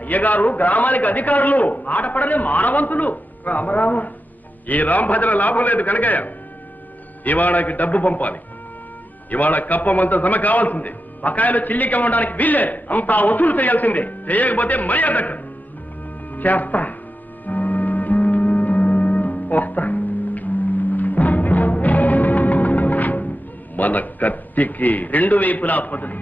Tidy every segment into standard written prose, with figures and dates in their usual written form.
అయ్యగారు గ్రామానికి అధికారులు, ఆటపడని మానవంతులు. రామరామ, ఈ రామ్ భజన లాభం లేదు కనకయ్య. ఇవాళకి డబ్బు పంపాలి. ఇవాళ కప్పమంతా జమ కావాల్సిందే. బకాయిలు చిల్లికి ఇవ్వడానికి వీల్లేదు, అంతా వసూలు చేయాల్సిందే. చేయకపోతే మర్యాద చేస్తా, వస్తా. మన కత్తికి రెండు వైపులా పొదలు.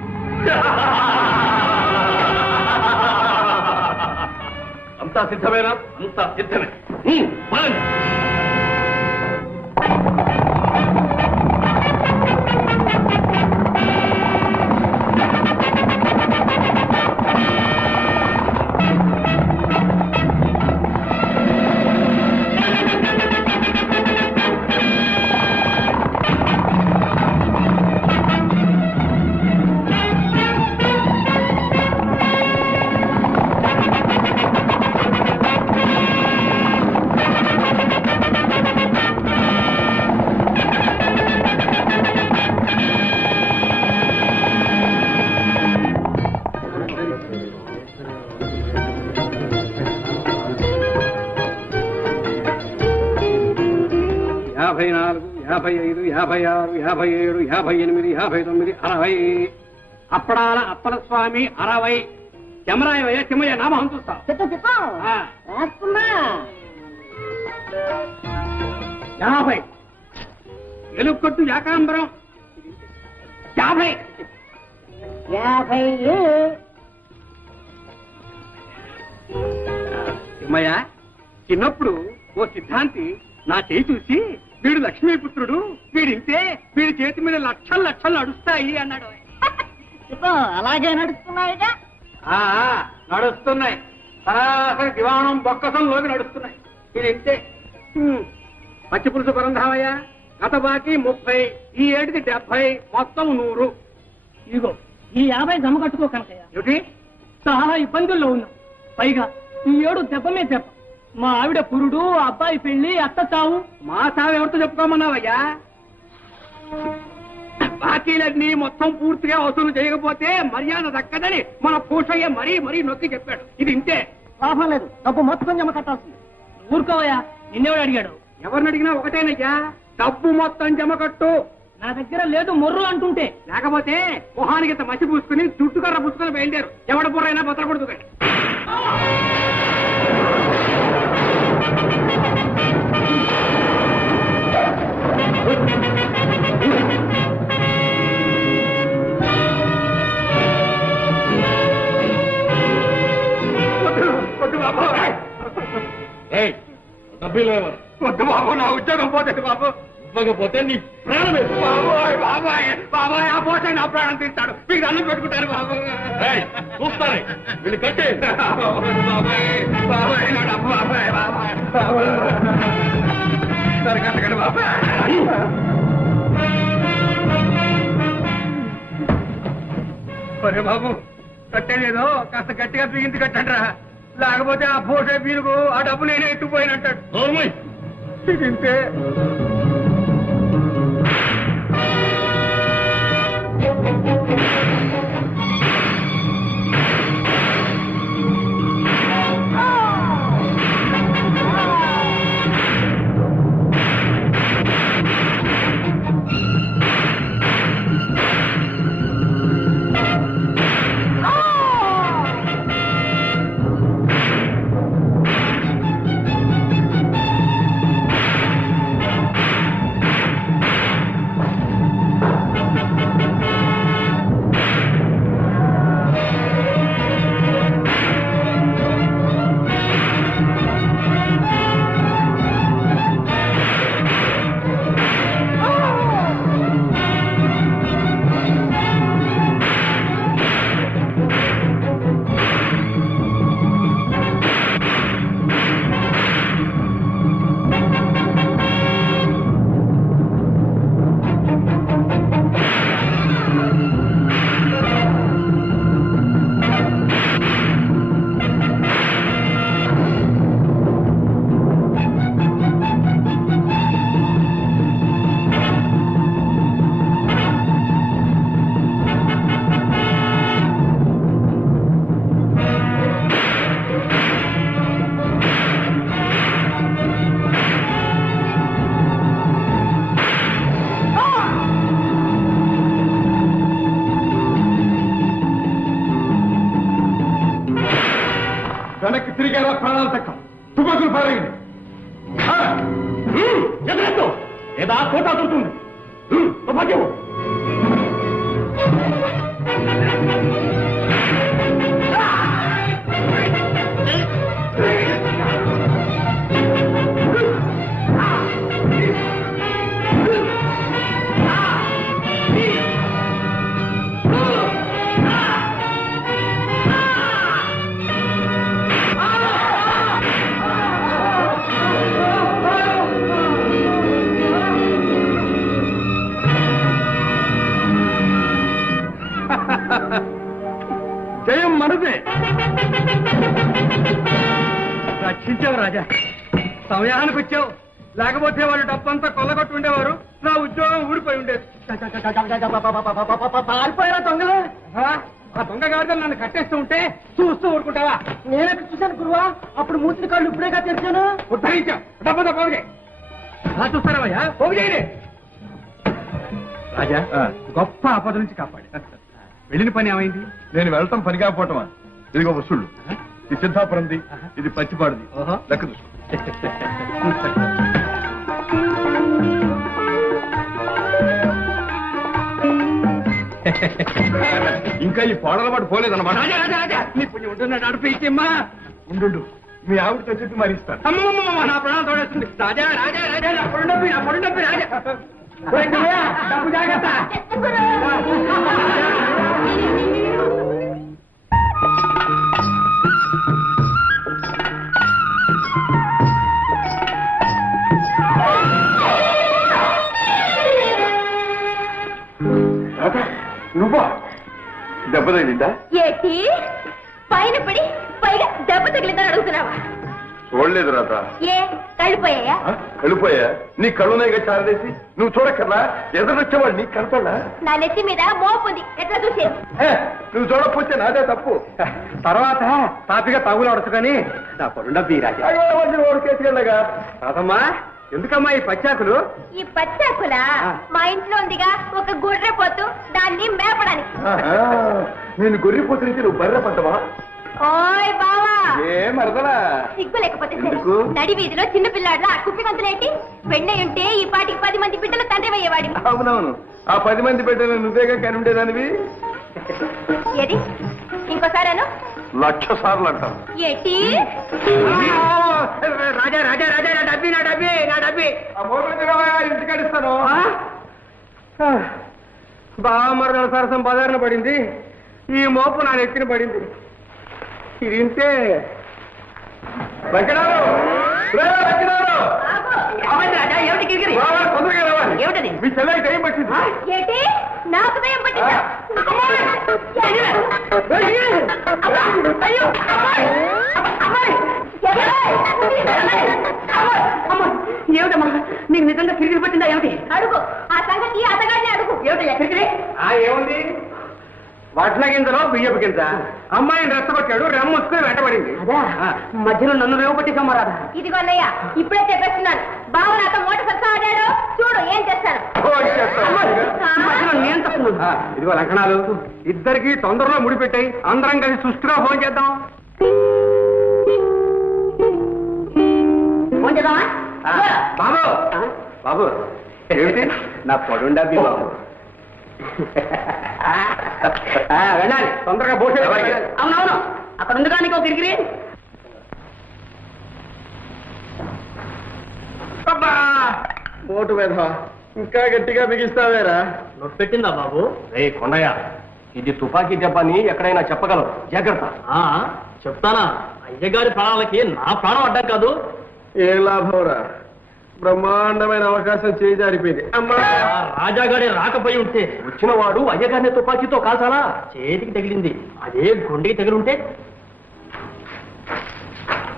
అంతా సిద్ధమేనా? అంతా సిద్ధమే. పదండి. యాభై 55, 56, 57, 58, 59, 60. అప్పడాల అప్పల స్వామి 60. చెమరాయ చెమయ్య నామం చూస్తా. 50. ఎలుకొట్టు యాకాంబరం 50. చెమయ్య, చిన్నప్పుడు ఓ సిద్ధాంతి నా చేయి చూసి, వీడు లక్ష్మీపుత్రుడు, వీడింతే, వీడి చేతి మీద లక్షలు లక్షలు నడుస్తాయి అన్నాడు. అలాగే నడుస్తున్నాయిగా. నడుస్తున్నాయి. సరాసరి దివాణం బొక్కసంలోకి నడుస్తున్నాయి. వీడింతే. పచ్చి పులుసు పరంధామయ్య, గత బాకీ 30, ఈ ఏటికి 70, మొత్తం 100. ఇదిగో ఈ 50 జమ కట్టుకో కనకయ్య. ఏమిటి? చాలా ఇబ్బందుల్లో ఉన్నాం. పైగా ఈ ఏడు దెబ్బ మీద దెబ్బ. మా ఆవిడ పురుడు, అబ్బాయి పెళ్లి, అత్త చావు. మా సాగు ఎవరితో చెప్పుకోమన్నావయ్యా? బాకీలన్నీ మొత్తం పూర్తిగా వసూలు చేయకపోతే మర్యాద దక్కదని మన పూషయ్య మరీ మరీ నొక్కి చెప్పాడు. ఇది ఇంతే. లాభం లేదు, డబ్బు మొత్తం జమ కట్టాల్సింది. ఊరుకోవయ్యా, నిన్నెవడు అడిగాడు? ఎవరిని అడిగినా ఒకటేనయ్యా, డబ్బు మొత్తం జమ కట్టు. నా దగ్గర లేదు మొర్రు అంటుంటే. లేకపోతే మొహానికి ఇంత మసి పూసుకుని జుట్టుకర్ర పుచ్చుకొని బయలుదేరు. ఎవడ బుర్రైనా బతలకూడదు. వద్దు బాబు, నా ఉద్యోగం పోతుంది బాబు. ఇవ్వకపోతే నీ ప్రాణమే. బాబోయ్ బాబాయ్ బాబాయ్, ఆ పోతే నా ప్రాణం తీస్తాడు. మీకు అన్నం పెట్టుకుంటారు బాబు. చూస్తారే వీళ్ళు కట్టే. బాబాయ్ బాబాయ్, నా డబ్బు బాబాయ్ బాబాయ్ బాబాయ్. సరే కట్టకండి బాబాయ్. ఒరే బాబు, కట్టేదేదో కాస్త గట్టిగా బిగించి కట్టండి రా. లేకపోతే ఆ పోసే పీరుకు ఆ డబ్బు నేనే ఎత్తుపోయినట్టాడు. ఇంతే. వెనక్కి తిరిగేలా ప్రాణాలు తక్కువ తుపాకులు పారేయండి ఎదురెత్తు లేదా కోట అవుతుంది తుపాకీ జయం మనదే. రక్షించావు రాజా, సమయానికి వచ్చావు. లేకపోతే వాళ్ళు డబ్బంతా కొల్లగొట్టు ఉండేవారు, నా ఉద్యోగం ఊడిపోయి ఉండేది. పారిపోయారా దొంగలు? ఆ దొంగ గారితో నన్ను కట్టేస్తూ ఉంటే చూస్తూ ఊరుకుంటావా? నేనెక్కడ చూశాను గురువా, అప్పుడు మూతిని కాళ్ళు ఇప్పుడేగా తెరిచాను. ఉద్ధరించాం, డబ్బంతా పోగే. అలా చూస్తారా పోగు చేయలే. రాజా గొప్ప ఆపద నుంచి కాపాడు. వెళ్ళిన పని ఏమైంది? నేను వెళ్తాం పని కాకపోవటమా? ఇదిగో వసూళ్ళు, ఇది సిద్ధాపురంది, ఇది పచ్చిపాడుది. లెక్క చూసుకో. ఇంకా ఈ పోడలవాడు పోలేదన్నమాట. నీ పుణ్యం ఉంటున్నాడు నడిపించమ్మా. ఉండు, మీ ఆవిడతో చెప్పి మరి ఇస్తాను. అమ్మమ్మ నా ప్రాణం తోడేస్తుంది. రాజా రాజా రాజా నా పొడి డబ్బి రాజా. డబ్బు జాగ్రత్త. నువ్వా? దెబ్బ తగిలిందా? ఏటి పైన పడి పైగా దెబ్బ తగిలిందని అడుగుతున్నావా? చూడలేదు రాత. ఏ కళ్ళిపోయాయా? కళ్ళిపోయా? నీ కళ్ళున్నాయిగా చారదేసి. నువ్వు చూడక్కర్లా? ఎదురొచ్చేవాళ్ళు నీకు కనపడలా? నా నెత్తి మీద మోపుంది, ఎట్లా చూసేది? నువ్వు చూడకపోతే నాదే తప్పు. తర్వాత తాపిగా తగులు కానీ నా పొడి డబ్బి రాజా. కేసుకెళ్ళగా రాదమ్మా, ఎందుకమ్మా ఈ పచ్చాకులు? ఈ పచ్చాకుల మా ఇంట్లో ఉందిగా ఒక గుర్రె పోతు, దాన్ని మేపడానికి. నేను గొర్రెపోతు నుంచి నువ్వు బర్రె పంటవా? ఓయ్ బావా, ఏ మరదలా? సిగ్గు లేకపోతే సరే. ఎందుకు? నడి వీధిలో చిన్న పిల్లాడులా కుప్పి గంతులేంటి? పెళ్ళై ఉంటే ఈ పాటికి 10 మంది బిడ్డలు తండ్రి అయ్యేవాడి. అవునవును, ఆ 10 మంది బిడ్డలు నువ్వేగా కని ఉండేదానివి. ఏది ఇంకోసారేను? 1,00,000 సార్లు అంటావు. ఏటి రాజా రాజా రాజా నా డబ్బి నా డబ్బి నా డబ్బి. ఇంటికడిస్తాను. బావ మరదల సరసం బజారున పడింది, ఈ మోపు నా నెత్తిన పడింది. ఇది ఇంతే. లక్కినారు! రే లక్కినారు! రాజా, ఏమిటి కిరికిరి? రావాలి, తొందరగా రావాలి. ఏమిటది? మీ చెల్లెకి టైం పట్టింది. ఏటి నాకు దయ్యం పట్టిందా? ఏమిటమ్మా, నీకు నిజంగా కిరికిరి పట్టిందా ఏమిటి? అడుగు, ఆ సంగతి అతగాడిని అడుగు. ఏమిటయ్యా కిరికిరి? ఏముంది? వడ్ల గింజలో బియ్యపు గింజ. అమ్మాయిని రెచ్చగొట్టాడు, రెమ్మొచ్చుకుని వెంటబడింది. అదా మధ్యలో నన్ను రేవపట్టేసమ్మా రాదా? ఇదిగో అన్నయ్య, ఇప్పుడే చెప్పేస్తున్నాను. బావ నాతో మూట సత్తా ఆడాడు, చూడు ఏం చేస్తాను. మధ్యలో నేను తప్పున్నాను. ఇదిగో లక్షణాలు, ఇద్దరికి తొందరలో ముడిపెట్టాయి. అందరం కలిసి సుష్టిగా ఫోన్ చేద్దాం. ఫోన్ చేద్దామా? బాబు బాబు, ఏమిటి? నా పొడుండబ్బి బాబు. వెళ్ళాలి, తొందరగా భోజనం వెళ్ళాలి. అవునవును, అక్కడ ఉంది కానీ ఇంకో కిరికిరి. పోటు మీద ఇంకా గట్టిగా బిగిస్తావేరా? పెట్టిందా బాబు? రే కొండయ్య, ఇది తుపాకీ దెబ్బని ఎక్కడైనా చెప్పగలవు, జాగ్రత్త. చెప్తానా? అయ్యగారి ప్రాణాలకి నా ప్రాణం అడ్డం కాదు. ఏ లాభంరా, బ్రహ్మాండమైన అవకాశం చేయి జారిపోయింది. అమ్మా, రాజాగాడే రాకపోయి ఉంటే వచ్చిన వాడు అయ్యగారిని తుపాకీతో కాల్చాలా? చేతికి తగిలింది, అదే గుండెకి తగిలి ఉంటే.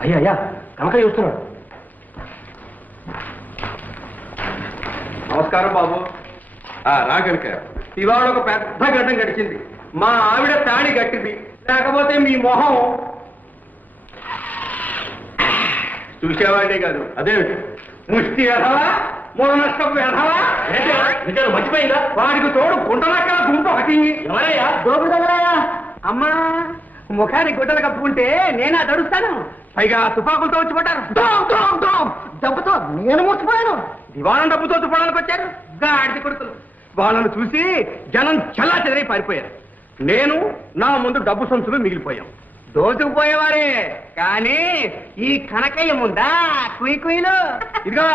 అయ్యా కనక చూస్తున్నాడు. నమస్కారం బాబు. రా కనుక. ఇవాళ ఒక పెద్ద ఘట్టం గడిచింది. మా ఆవిడ తాళి కట్టింది, లేకపోతే మీ మొహం చూసేవాడే కాదు. అదేమిటి? ముష్టి ఎదవా, మూల నష్టపు ఎదవా, మర్చిపోయిందా? వాడికి తోడు గుంటలక్కడ గుంట ఒకటి. ఎవరయ్యా? దోపుడు తగలాయా? అమ్మా, ముఖానికి గుడ్డలు కప్పుకుంటే నేనా తడుస్తాను, పైగా తుపాకులతో వచ్చి పడ్డారు. దెబ్బతో నేను మూర్చిపోయాను. దివాణం డబ్బుతో తుపాడానికి వచ్చారు గాడిద కొడుకులు. వాళ్ళను చూసి జనం చల్లా చెదరై పారిపోయారు. నేను నా ముందు డబ్బు సంచులు మిగిలిపోయాం. దోచుకుపోయేవారే కానీ ఈ కనకయ్య ముందా కుయ్యలు. ఇదిగో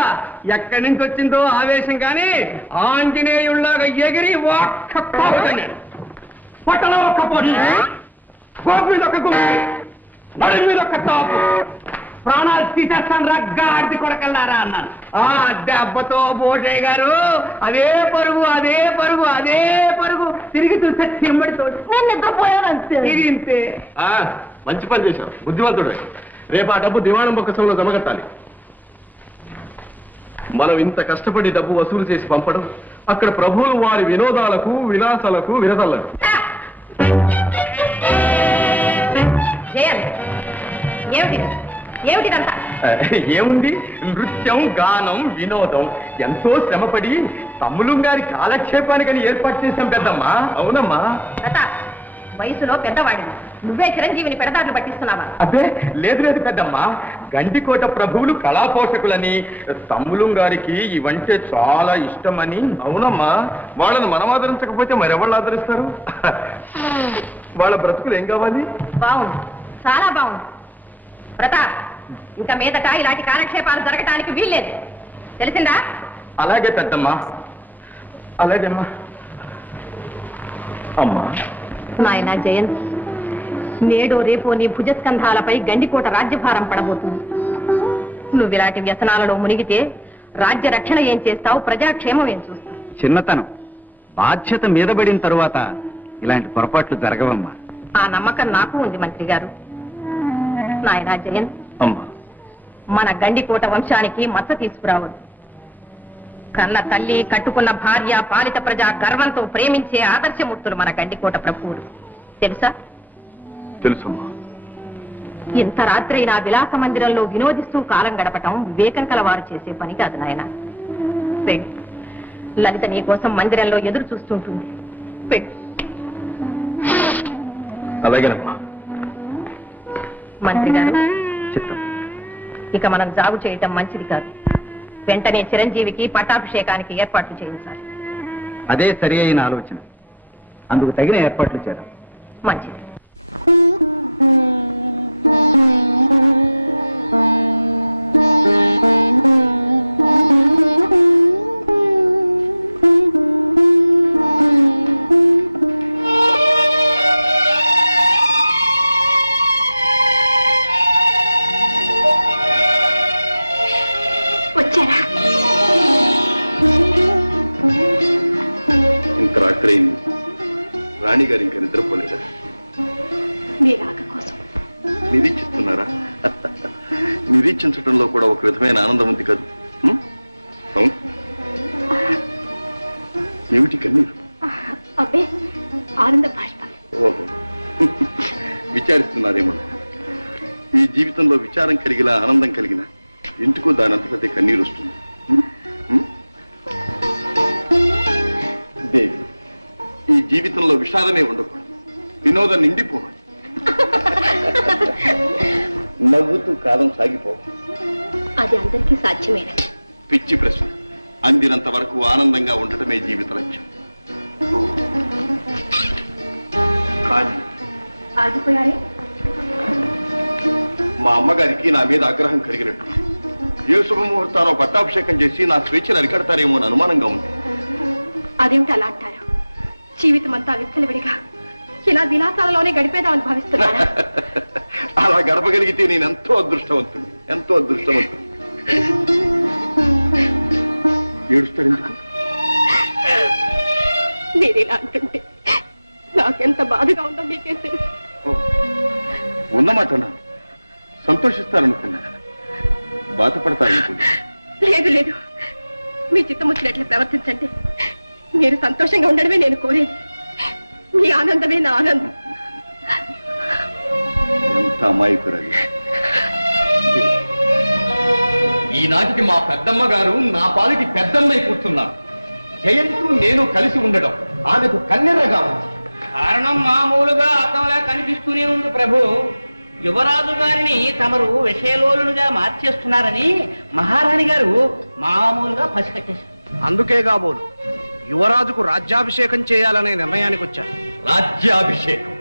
ఎక్కడి నుంచి వచ్చిందో ఆవేశం కానీ ఆంజనేయుల్లాగా ఎగిరి ఒక్క పోతున్నాడు. పొట్టలో ఒక్క పొడి, గోపు మీద ఒక్క గుమ్మి, నడి మీద ఒక్క తాపు, ప్రాణాలు తీసేస్తాను రగ్గాడిది కొడకల్లారా అన్నాను. ఆ దెబ్బతో బోషయ్య గారు అదే పరుగు అదే పరుగు అదే పరుగు తిరిగి చూస్తే చెమ్మడితో నేను నిద్రపోయానంతే. ఇది ఇంతే. మంచి పని చేశావు, బుద్ధివంతుడు. రేపు ఆ డబ్బు దివాణం బొక్కసంలో జమగట్టాలి. మనం ఇంత కష్టపడి డబ్బు వసూలు చేసి పంపడం, అక్కడ ప్రభువులు వారి వినోదాలకు విలాసాలకు విరదల్లను. ఏమిటిదంతా? ఏముంది, నృత్యం గానం వినోదం ఎంతో శ్రమపడి తమ్ములు గారి కాలక్షేపానికని ఏర్పాటు చేశాం పెద్దమ్మా. అవునమ్మా. వయసులో పెద్దవాడిని నువ్వే చిరంజీవిని పెడదాట్లు పట్టిస్తున్నావా? అదే లేదు లేదు పెద్దమ్మా, గండికోట ప్రభువులు కళాపోషకులని తమ్ములు గారికి ఇవంటే చాలా ఇష్టమని. అవునమ్మా, వాళ్ళని మనం ఆదరించకపోతే మరెవాళ్ళు ఆదరిస్తారు? వాళ్ళ బ్రతుకులు ఏం కావాలి? బాగుంది, చాలా బాగుంది. ప్రతాప్, ఇంకా మీదట ఇలాంటి కాలక్షేపాలు జరగటానికి వీల్లేదు, తెలిసిందా? అలాగే పెద్దమ్మా, అలాగేమ్మా. అమ్మా నాయనా జయంత్, నేడో రేపో నీ భుజస్కంధాలపై గండికోట రాజ్యభారం పడబోతుంది. నువ్వు ఇలాంటి వ్యసనాలలో మునిగితే రాజ్య రక్షణ ఏం చేస్తావు, ప్రజాక్షేమం ఏం చూస్తావు? చిన్నతనం, బాధ్యత మీదబడిన తరువాత ఇలాంటి పొరపాట్లు జరగవమ్మా. ఆ నమ్మకం నాకు ఉంది మంత్రి గారు. నాయనా జయంత్, అమ్మా, మన గండికోట వంశానికి మచ్చ తీసుకురావద్దు. కన్న తల్లి, కట్టుకున్న భార్య, పాలిత ప్రజా గర్వంతో ప్రేమించే ఆదర్శమూర్తులు మన గండికోట ప్రభువులు, తెలుసా? తెలుసమ్మా. ఇంత రాత్రి నా విలాస మందిరంలో వినోదిస్తూ కాలం గడపటం వివేకం కలవారు చేసే పని కాదు నాయన. పెళ్ళి లలిత నీ కోసం మందిరంలో ఎదురు చూస్తుంటుంది. పెళ్ళి. అలాగేనమ్మా. మంత్రి గారు, చిత్తం. ఇక మనం జాగు చేయటం మంచిది కాదు. వెంటనే చిరంజీవికి పట్టాభిషేకానికి ఏర్పాట్లు చేయించాలి. అదే సరి అయిన ఆలోచన. అందుకు తగిన ఏర్పాట్లు చేద్దాం. మంచిది. వచ్చారా? ఇంత రాత్రి అయింది, రాణిగారు ఇంకా నిద్రపోలేదా? మీ రాక కోసం నిరీక్షిస్తున్నారా? నిరీక్షించడంలో కూడా ఒక విధమైన ఆనందం ఉంది కదా. అవును, ఏమిటి కన్నీరు? అబ్బే, ఆనంద బాష్పాలు. ఓహో, విచారిస్తున్నారేమో. ఈ జీవితంలో విచారం కలిగిన ఆనందం కలిగిన ఎందుకో దానంతటదే కన్నీరు వస్తుంది. దేవి, ఈ జీవితంలో విషాదమే ఉండకూడదు, వినోదం నిండిపోవాలి. నవ్వుతూ కాలం సాగిపోవాలి. అది అందరికీ సాధ్యమేనా? పిచ్చి ప్రశ్న. అందినంత వరకు ఆనందంగా ఉండటమే జీవిత లక్ష్యం. కానీ ఆగిపోయారే? మా అమ్మగారికి నా మీద ఆగ్రహం కలిగినట్టు, ఏ శుభముహూర్తానో పట్టాభిషేకం చేసి నా స్వేచ్ఛను అరికడతారేమో అని అనుమానంగా ఉంది. అదేమిటి అలా అంటారు? జీవితం అంతా విచ్చలవిడిగా ఇలా విలాసాలలోనే గడిపేదామని భావిస్తున్నారా? అలా గడపగలిగితే నేను ఎంతో అదృష్టవంతుడు, ఎంతో అదృష్టవంతుడు. ఏడుస్తాడు ఎందుకు? మీరు ఇలా అంటుంటే నాకెంత బాధగా ఉందో మీకేం తెలుసు. ఉన్నమాట సంతోషిస్తారనుకున్నా, బాధపడతారనుకున్నా. లేదు లేదు, మీ చిత్తం వచ్చినట్లు ప్రవర్తించండి. మీరు సంతోషంగా ఉండడమే నేను కోరేది. మీ ఆనందమే నా ఆనందం. ఎంత అమాయకురాలి. ఈనాటికి మా పెద్దమ్మ గారు నా పాలిటి పెద్దమ్మై కూర్చున్నారు. జయంతు నేను కలిసి ఉండడం ఆమెకు కన్నెరగా ఉంది. కారణం మామూలుగా అర్థంలా కనిపిస్తూనే ఉంది ప్రభు. యువరాజు గారిని తమరు విషయలోలుగా మార్చేస్తున్నారని మహారాణి గారు మామూలుగా పసికట్టేశారు. అందుకే కాబోలు యువరాజుకు రాజ్యాభిషేకం చేయాలనే నిర్ణయానికి వచ్చాను. రాజ్యాభిషేకం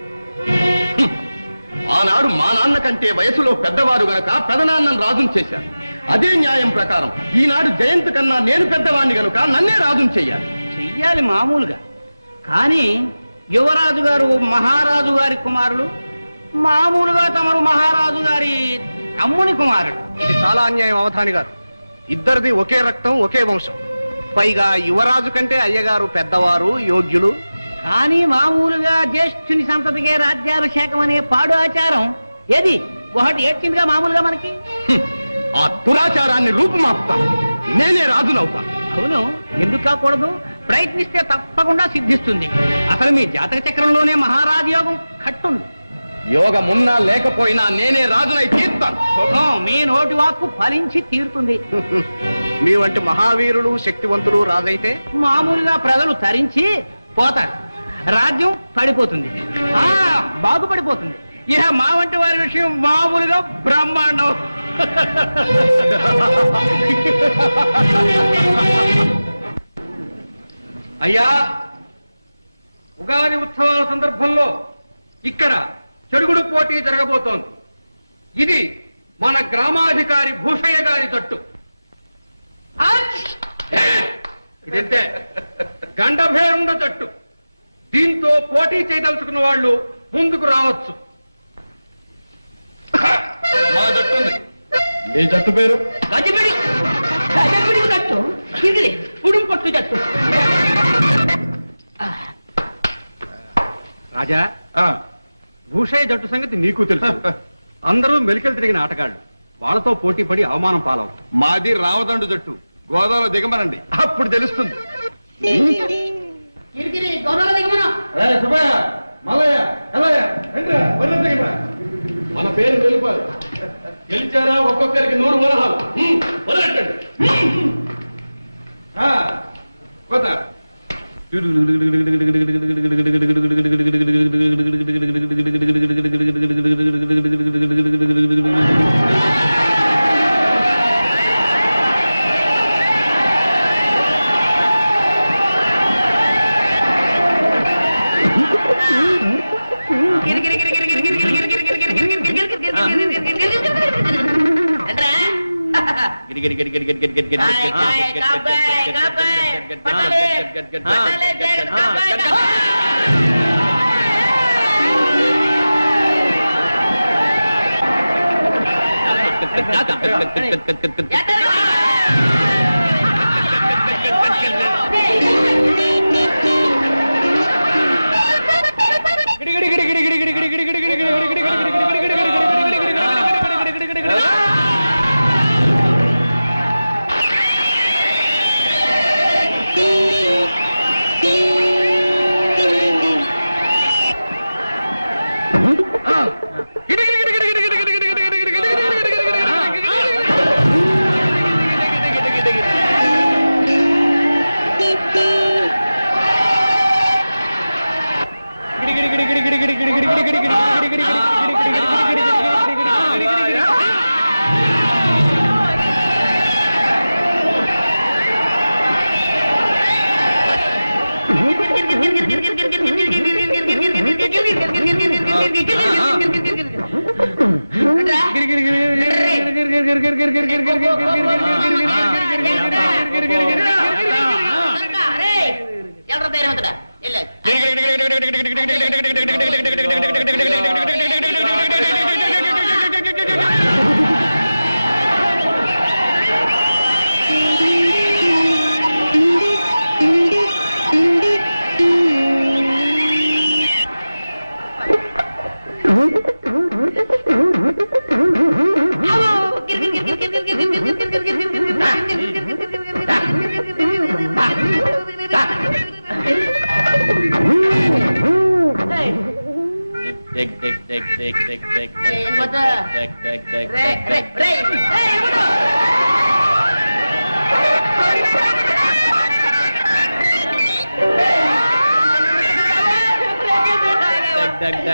ఆనాడు మా నాన్న కంటే వయసులో పెద్దవారు గనక పెదనాన్నను రాజును చేశారు. అదే న్యాయం ప్రకారం ఈనాడు జయంత్ కన్నా నేను పెద్దవాణ్ణి గనుక నన్నే రాజును చెయ్యాలి. చెయ్యాలి మామూలుగా. కానీ యువరాజు గారు మహారాజు గారి కుమారులు, మామూలుగా తమరు మహారాజు గారి తమ్ముని కుమారుడు. ఇది చాలా అన్యాయం అవధాని గారు. ఇద్దరిది ఒకే రక్తం, ఒకే వంశం. పైగా యువరాజు కంటే అయ్యగారు పెద్దవారు, యోగ్యులు. కానీ మామూలుగా జ్యేష్ఠుని సంతతికే రాజ్యాభిషేకం అనే పాడు ఆచారం ఏది ఒకటి ఏడ్చిందిగా మామూలుగా మనకి. ఆ దురాచారాన్ని రూపుమాపుతాను. నేనే రాజునవుతాను. అవును, ఎందుకు కాకూడదు? ప్రయత్నిస్తే తప్పకుండా సిద్ధిస్తుంది. అసలు మీ జాతక చక్రంలోనే మహారాజు యోగం కట్టుంది. యోగమున్నా లేకపోయినా నేనే రాజునై తీర్తాను. శుభం, మీ నోటి వాక్కు ఫలించి తీరుతుంది. మీ వంటి మహావీరులు, శక్తివంతులు రాజైతే మామూలుగా ప్రజలు తరించి పోతారు, రాజ్యం పడిపోతుంది, బాగుపడిపోతుంది. ఇక మా వంటి వారి విషయం మామూలుగా బ్రహ్మాండం. అయ్యా, ఉగాది ఉత్సవాల సందర్భంలో ఇక్కడ చెడుగుడు పోటీ జరగబోతోంది. ఇది మన గ్రామాధికారి భూషయ్య గారి జట్టు. ఇదంతే గండభేరుండ జట్టు. దీంతో పోటీ చేయదలుచుకున్న వాళ్ళు ముందుకు రావచ్చు. మా జట్టు ఉంది. మీ జట్టు పేరు? గజబిడి జట్టు, ఇది ఉడుం పట్టు జట్టు. రాజా, భూషయ్య జట్టు సంగతి నీకు తెలుసు. అందరూ మెలికలు తిరిగిన ఆటగాళ్ళు. వాళ్ళతో పోటీ పడి అవమానం పాలవుతారు. మాది రావదండు జట్టు. గోదావరి దిగమనండి, అప్పుడు తెలుస్తుంది. మన పేరు వెళ్ళిపోయి గెలిచారా ఒక్కొక్కరికి 100 వరహాలు. వదలెట్టండి. పోతా.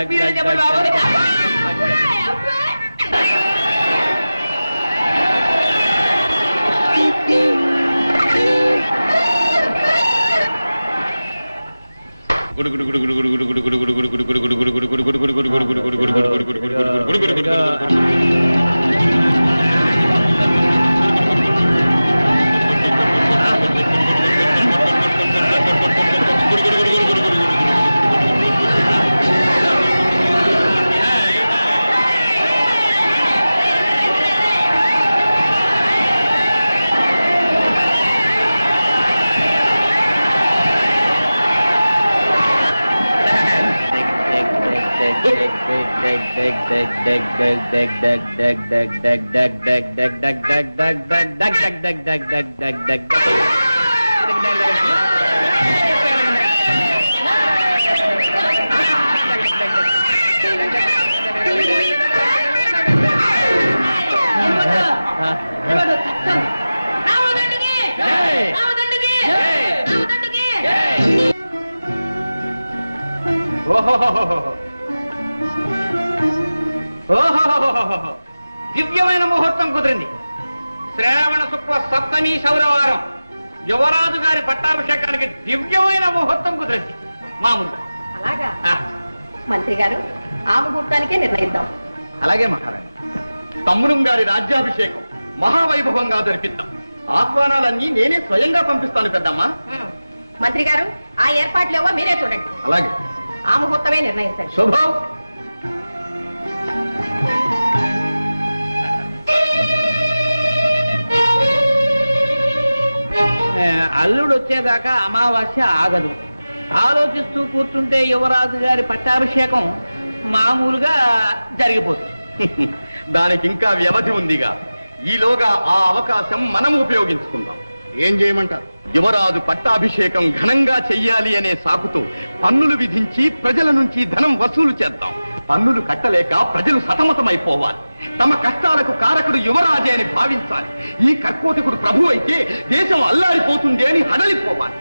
మీరే చెప్పండి బాబు. దివ్యమైన ముహూర్తం కుదిరింది. శ్రావణ శుక్ల సప్తమి శౌరవారం యువరాజు గారి పట్టాభిషేకానికి దివ్యమైన ముహూర్తం కుదిరింది. మామూలుగా అలాగా మంత్రి గారు ఆ ముహూర్తానికే నిర్ణయిద్దాం. అలాగే మహారాణి. తమ్ముడు గారి రాజ్యాభిషేకం మహావైభవంగా జరిపిద్దాం. ఆహ్వానాలన్నీ నేనే స్వయంగా పంపిస్తాను పెద్దమ్మా. మంత్రి గారు ఆ ఏర్పాట్లేవో మీరే చూడండి. అలాగే. ఆ ముహూర్తమే నిర్ణయించండి. శుభం. అల్లుడు వచ్చేదాకా అమావాస్య ఆగదు. ఆలోచిస్తూ కూర్చుంటే యువరాజు గారి పట్టాభిషేకం మామూలుగా జరిగిపోతుంది. దానికి ఇంకా వ్యవధి ఉందిగా. ఈలోగా ఆ అవకాశం మనం ఉపయోగించుకుందాం. ఏం చేయమంటారు? యువరాజు పట్టాభిషేకం ఘనంగా చెయ్యాలి అనే సాకుతో పన్నులు విధించి ప్రజల నుంచి ధనం వసూలు చేద్దాం. పన్నులు కట్టలేక ప్రజలు సతమతమైపోవాలి. తమ కష్టాలకు కారకుడు యువరాజే అని భావించాలి. ఈ కర్కోటకుడు ప్రభు అయితే దేశం అల్లాడిపోతుంది అని హడలిపోవాలి.